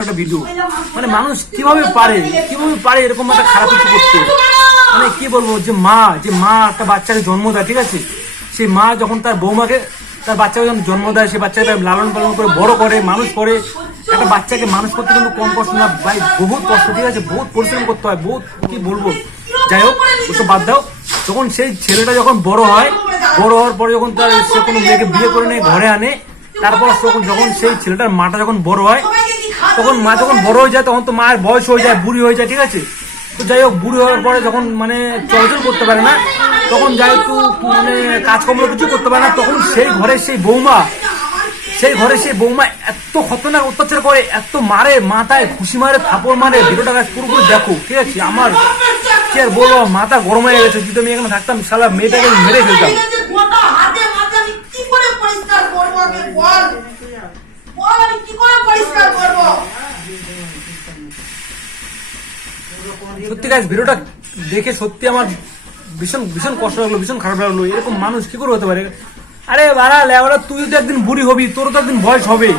একটা ভিডিও, মানে মানুষ কিভাবে পারে এরকম একটা খারাপ কিছু করতে। মানে কি বলবো, যে মা একটা বাচ্চাকে জন্ম দেয়, ঠিক আছে, সেই মা যখন তার বৌমাকে তার বাচ্চাকে যখন জন্ম দেয়, সেই বাচ্চাকে লালন পালন করে বড় করে মানুষ করে। একটা বাচ্চাকে মানুষ করতে কিন্তু কম কষ্ট না ভাই, বহুত কষ্ট, ঠিক আছে, বহুত পরিশ্রম করতে হয়, বহুত কি বলবো। যাই হোক, ওসব বাদ দাও। যখন সেই ছেলেটা যখন বড় হওয়ার পরে যখন তার সে কোনো মেয়েকে বিয়ে করে নিয়ে ঘরে আনে, তারপর যখন সেই ছেলেটার মাটা যখন বড় হয়, তখন মা যখন বড় হয়ে যায়, তখন তো মায়ের বয়স হয়ে যায়, বুড়ি হয়ে যায়, ঠিক আছে। তো যাই হোক, বুড়ি হওয়ার পরে যখন মানে চলাচল করতে পারে না, তখন যাই একটু মানে কাজকর্ম কিছু করতে পারে না, তখন সেই ঘরে সেই বৌমা এত খতরনাক অত্যাচার করে, এত মারে, মাথায় খুশি মারে, থাপড় মারে। ভিডিওটা পুরোপুরি দেখো, ঠিক আছে। আমার কি আর বলবো, মাথা গরম হয়ে গেছে। যদি আমি এখানে থাকতাম, শালা মেয়েটাকে মেরে ফেলতাম। সত্যি গাইস, ভিডিওটা দেখে সত্যি আমার ভীষণ ভীষণ কষ্ট লাগলো, ভীষণ খারাপ লাগলো। এরকম মানুষ কি করে হতে পারে? আরে বাড়া লেওরা, তুই তো একদিন বুড়ি হবি, তোরও তো একদিন বয়স হবে,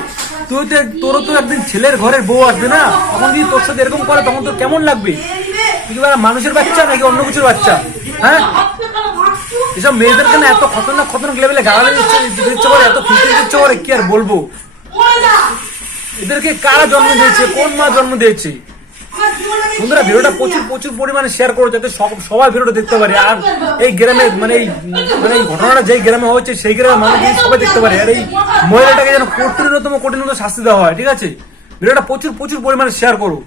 তোরও তো একদিন ছেলের ঘরের বউ আসবে না? তখন যদি তোর সাথে এরকম করে, তখন তোর কেমন লাগবে? তুই কি মানুষের বাচ্চা নাকি অন্য কিছুর বাচ্চা? হ্যাঁ, এসব মেয়েদেরকে না এত খতরনাক লেভেলে গালাগালি দিচ্ছে করে, এত খিস্তি দিচ্ছে করে, কি আর বলবো। এদেরকে কারা জন্ম দিয়েছে, কোন মা জন্ম দিয়েছে? বন্ধুরা, ভিডিওটা প্রচুর পরিমাণে শেয়ার করো, যাতে সবাই ভিডিওটা দেখতে পারে। আর এই গ্রামে মানে এই ঘটনাটা যেই গ্রামে হচ্ছে, সেই গ্রামের মানুষ সবাই দেখতে পারে। আর এই মহিলাটাকে যেন কঠিনতম শাস্তি দেওয়া হয়, ঠিক আছে। ভিডিওটা প্রচুর পরিমাণে শেয়ার করো।